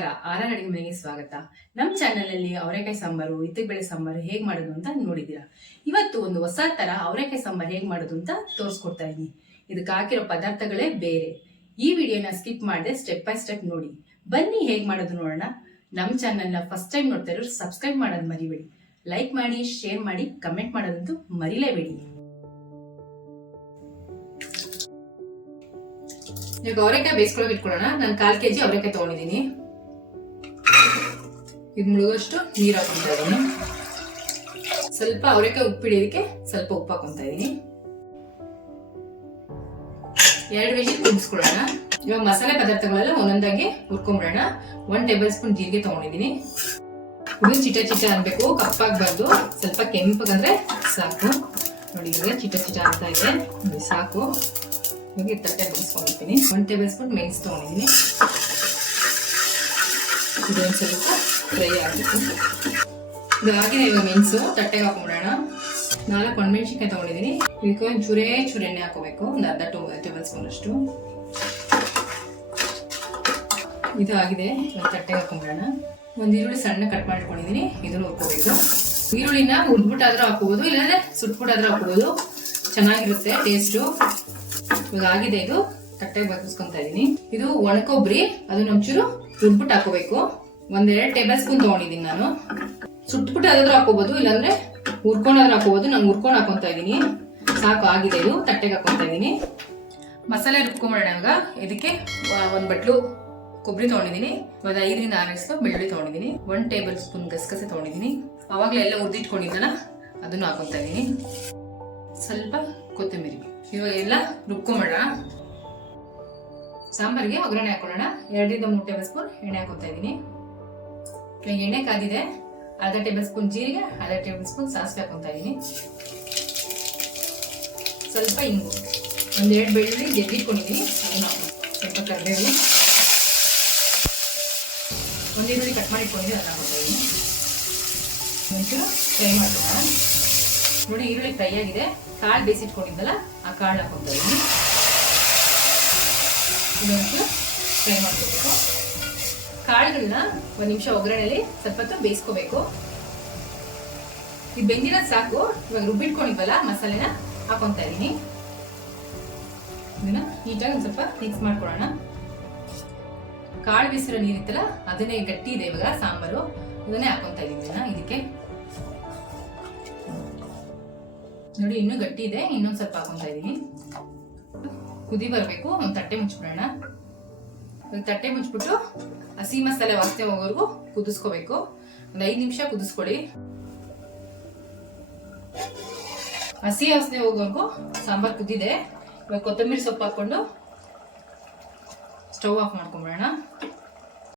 ನಮಸ್ಕಾರ, ಆರ್ ಅಡಿಗೆ ಮನೆಗೆ ಸ್ವಾಗತ. ನಮ್ಮ ಚಾನೆಲ್ ಅಲ್ಲಿ ಅವರೆಕಾಯಿ ಸಾಂಬಾರು, ಇತ್ತಗಬೇಳೆ ಸಾಂಬಾರು ಹೇಗ್ ಮಾಡೋದು ಅಂತ ನೋಡಿದೀರಾ. ಇವತ್ತು ಒಂದು ಹೊಸ ತರ ಅವರೆಕಾಯಿ ಸಾಂಬಾರು ಹೇಗ್ ಮಾಡೋದು ಅಂತ ತೋರಿಸ್ಕೊಡ್ತಾ ಇದೀನಿ. ಇದಕ್ಕೆ ಹಾಕಿರೋ ಪದಾರ್ಥಗಳೇ ಬೇರೆ. ಈ ವಿಡಿಯೋನ ಸ್ಕಿಪ್ ಮಾಡದೆ ಸ್ಟೆಪ್ ಬೈ ಸ್ಟೆಪ್ ನೋಡಿ. ಬನ್ನಿ ಹೇಗ್ ಮಾಡೋದು ನೋಡೋಣ. ನಮ್ಮ ಚಾನೆಲ್ನ ಫಸ್ಟ್ ಟೈಮ್ ನೋಡ್ತಾ ಇರೋರು ಸಬ್ಸ್ಕ್ರೈಬ್ ಮಾಡೋದು ಮರಿಬೇಡಿ. ಲೈಕ್ ಮಾಡಿ, ಶೇರ್ ಮಾಡಿ, ಕಮೆಂಟ್ ಮಾಡೋದಂತೂ ಮರಿಲೇಬೇಡಿ. ಈಗ ಅವರೆಕಾಯಿ ಬೇಯಿಸ್ಕೊಳಕ್ ಇಟ್ಕೊಳ್ಳೋಣ. ನಾನು 1/4 kg ಅವರೆಕಾಯಿ ತಗೊಂಡಿದ್ದೀನಿ. ಇದು ಮುಳುಗಷ್ಟು ನೀರು ಹಾಕೊಂತಾ ಇದ್ದೀನಿ. ಸ್ವಲ್ಪ ಅವರೆಕಾಯಿ ಉಪ್ಪಿಡಿಯೋದಕ್ಕೆ ಸ್ವಲ್ಪ ಉಪ್ಪು ಹಾಕೊಂತಾ ಇದ್ದೀನಿ. 2 ವಿಜಿಲ್ ಕುದಿಸ್ಕೊಳ್ಳೋಣ. ಇವಾಗ ಮಸಾಲೆ ಪದಾರ್ಥಗಳೆಲ್ಲ ಒಂದೊಂದಾಗಿ ಹುರ್ಕೊಂಡ್ಬಿಡೋಣ. 1 ಟೇಬಲ್ ಸ್ಪೂನ್ ಜೀರಿಗೆ ತಗೊಂಡಿದ್ದೀನಿ. ಇದು ಚಿಟ ಚಿಟ ಅನ್ಬೇಕು, ಕಪ್ಪಾಗಬಾರ್ದು. ಸ್ವಲ್ಪ ಕೆಂಪಗಂದ್ರೆ ಸಾಕು. ನೋಡಿ, ಇವಾಗ ಚಿಟ ಚಿಟ ಅಂತ ಇದೆ, ಸಾಕು. ಹೀಗೆ ತಟ್ಟೆ ಬೇಯಿಸ್ಕೊಂಡಿರ್ತೀನಿ. 1 ಟೇಬಲ್ ಸ್ಪೂನ್ ಮೆಣಸು ತಗೊಂಡಿದ್ದೀನಿ. ಇದೊಂದು ಸ್ವಲ್ಪ ಫ್ರೈ ಆಗಬೇಕು. ಇದಾಗಿದೆ. ಇವಾಗ ಮೆಣಸು ತಟ್ಟೆಗೆ ಹಾಕೊಂಡ್ಬಿಡೋಣ. 4 ಒಣಮೆಣಸಿನ್ಕಾಯಿ ತಗೊಂಡಿದ್ದೀನಿ. ಇದಕ್ಕೆ ಒಂದು ಚೂರೇ ಎಣ್ಣೆ ಹಾಕೋಬೇಕು, ಒಂದು ಅರ್ಧ ಟೇಬಲ್ ಸ್ಪೂನ್ ಅಷ್ಟು. ಇದು ಆಗಿದೆ. ತಟ್ಟೆಗೆ ಹಾಕೊಂಡ್ಬಿಡೋಣ. ಒಂದು ಈರುಳ್ಳಿ ಸಣ್ಣ ಕಟ್ ಮಾಡ್ಕೊಂಡಿದ್ದೀನಿ, ಇದನ್ನು ಹುರ್ಕೋಬೇಕು. ಈರುಳ್ಳಿನ ಹುರ್ದ್ಬಿಟ್ಟಾದ್ರೂ ಹಾಕೋಬಹುದು, ಇಲ್ಲಾಂದ್ರೆ ಸುಟ್ಬಿಟ್ಟಾದ್ರೂ ಹಾಕೋಬಹುದು, ಚೆನ್ನಾಗಿರುತ್ತೆ ಟೇಸ್ಟು. ಇವಾಗ ಆಗಿದೆ. ಇದು ತಟ್ಟೆಗೆ ಬಗ್ಗಿಸ್ಕೊಂತ ಇದೀನಿ. ಇದು ಒಣಕೊಬ್ಬರಿ, ಅದನ್ನ ಒಂಚೂರು ಹುರ್ಬಿಟ್ಟು ಹಾಕೋಬೇಕು. 1-2 ಟೇಬಲ್ ಸ್ಪೂನ್ ತಗೊಂಡಿದ್ದೀನಿ ನಾನು. ಸುಟ್ಬಿಟ್ಟು ಅದಾದ್ರೂ ಹಾಕೋಬಹುದು, ಇಲ್ಲಾಂದ್ರೆ ಹುರ್ಕೊಂಡಾದ್ರೂ ಹಾಕೋಬಹುದು. ನಾನು ಹುರ್ಕೊಂಡು ಹಾಕೊಂತ ಇದೀನಿ. ಸಾಕು, ಆಗಿದೆ. ಇದು ತಟ್ಟೆಗೆ ಹಾಕೊಂತ ಇದೀನಿ. ಮಸಾಲೆ ರುಬ್ಕೊಂಬಿಡೋಣ. ಇವಾಗ ಇದಕ್ಕೆ 1 ಬಟ್ಲು ಕೊಬ್ಬರಿ ತಗೊಂಡಿದ್ದೀನಿ. ಇವಾಗ 5ರಿಂದ 6 ಬೆಳ್ಳುಳ್ಳಿ ತಗೊಂಡಿದ್ದೀನಿ. 1 ಟೇಬಲ್ ಸ್ಪೂನ್ ಗಸಗಸೆ ತಗೊಂಡಿದ್ದೀನಿ. ಅವಾಗಲೇ ಎಲ್ಲ ಹುರಿದಿಟ್ಕೊಂಡಿದ್ದಲ್ಲ, ಅದನ್ನು ಹಾಕೊಂತ ಇದೀನಿ. ಸ್ವಲ್ಪ ಕೊತ್ತಂಬರಿ. ಇವಾಗ ಎಲ್ಲ ರುಬ್ಕೊಂಬೇಡ. ಸಾಂಬಾರಿಗೆ ಒಗ್ಗರಣೆ ಹಾಕೊಳ್ಳೋಣ. 2ರಿಂದ 3 ಟೇಬಲ್ ಸ್ಪೂನ್ ಎಣ್ಣೆ ಹಾಕೊತಾ ಇದ್ದೀನಿ. ಎಣ್ಣೆ ಕಾದಿದೆ. ಅರ್ಧ ಟೇಬಲ್ ಸ್ಪೂನ್ ಜೀರಿಗೆ, ಅರ್ಧ ಟೇಬಲ್ ಸ್ಪೂನ್ ಸಾಸಿವೆ ಹಾಕೊತಾ ಇದ್ದೀನಿ. ಸ್ವಲ್ಪ ಇಂಗು, 1-2 ಬೆಳ್ಳುಳ್ಳಿ ಜಜ್ಜಿಟ್ಕೊಂಡಿದ್ದೀನಿ, ಅದನ್ನು ಹಾಕೊಂಡು. ಸ್ವಲ್ಪ ಕರಿಬೇವು, 1 ಈರುಳ್ಳಿ ಕಟ್ ಮಾಡಿ ಇಟ್ಕೊಂಡಿದ್ದೀನಿ, ಅದನ್ನು ಹಾಕೊತಾ ಇದ್ದೀನಿ. ಒಂಚೂರು ಫ್ರೈ ಮಾಡ್ಕೊಳ್ಳೋಣ. ನೋಡಿ, ಈರುಳ್ಳಿ ಫ್ರೈ ಆಗಿದೆ. ಕಾಳು ಬೇಯಿಸಿಟ್ಕೊಂಡಿದ್ದಲ್ಲ, ಆ ಕಾಳು ಹಾಕೊತಾ ಇದ್ದೀನಿ. ಇದೊಂದು ಫ್ರೈ ಮಾಡ್ಕೋಬೇಕು. ಕಾಳುಗಳನ್ನ 1 ನಿಮಿಷ ಒಗ್ಗರಣೆಯಲ್ಲಿ ಸ್ವಲ್ಪ ಹೊತ್ತು ಬೇಯಿಸ್ಕೋಬೇಕು. ಇದು ಬೆಂದಿರೋದು ಸಾಕು. ಇವಾಗ ರುಬ್ಬಿಟ್ಕೊಂಡಿದ್ವಲ್ಲ ಮಸಾಲೆನ ಹಾಕೊತಾ ಇದ್ದೀನಿ. ಇದನ್ನ ನೀಟಾಗಿ ಒಂದು ಸ್ವಲ್ಪ ಮಿಕ್ಸ್ ಮಾಡ್ಕೊಳ್ಳೋಣ. ಕಾಳು ಬೇಯಿಸಿರೋ ನೀರಿತ್ತಲ್ಲ, ಅದನ್ನೇ ಗಟ್ಟಿ ಇದೆ ಇವಾಗ ಸಾಂಬಾರು, ಅದನ್ನೇ ಹಾಕೊತಾ ಇದ್ದೀನಿ ಇದಕ್ಕೆ. ನೋಡಿ, ಇನ್ನೂ ಗಟ್ಟಿ ಇದೆ, ಇನ್ನೊಂದು ಸ್ವಲ್ಪ ಹಾಕೊಂತ ಇದೀನಿ. ಕುದಿ ಬರಬೇಕು. ಒಂದು ತಟ್ಟೆ ಮುಚ್ಬಿಡೋಣ. ತಟ್ಟೆ ಮುಚ್ಬಿಟ್ಟು ಹಸಿ ಮಸಾಲೆ ವಾಸನೆ ಹೋಗೋವರೆಗೂ ಕುದಿಸ್ಕೋಬೇಕು. ಒಂದು 5 ನಿಮಿಷ ಕುದಿಸ್ಕೊಳ್ಳಿ. ಹಸಿ ವಾಸನೆ ಹೋಗೋವರೆಗೂ ಸಾಂಬಾರ್ ಕುದ್ದಿದೆ. ಇವಾಗ ಕೊತ್ತಂಬರಿ ಸೊಪ್ಪು ಹಾಕೊಂಡು ಸ್ಟವ್ ಆಫ್ ಮಾಡ್ಕೊಂಡ್ಬಿಡೋಣ.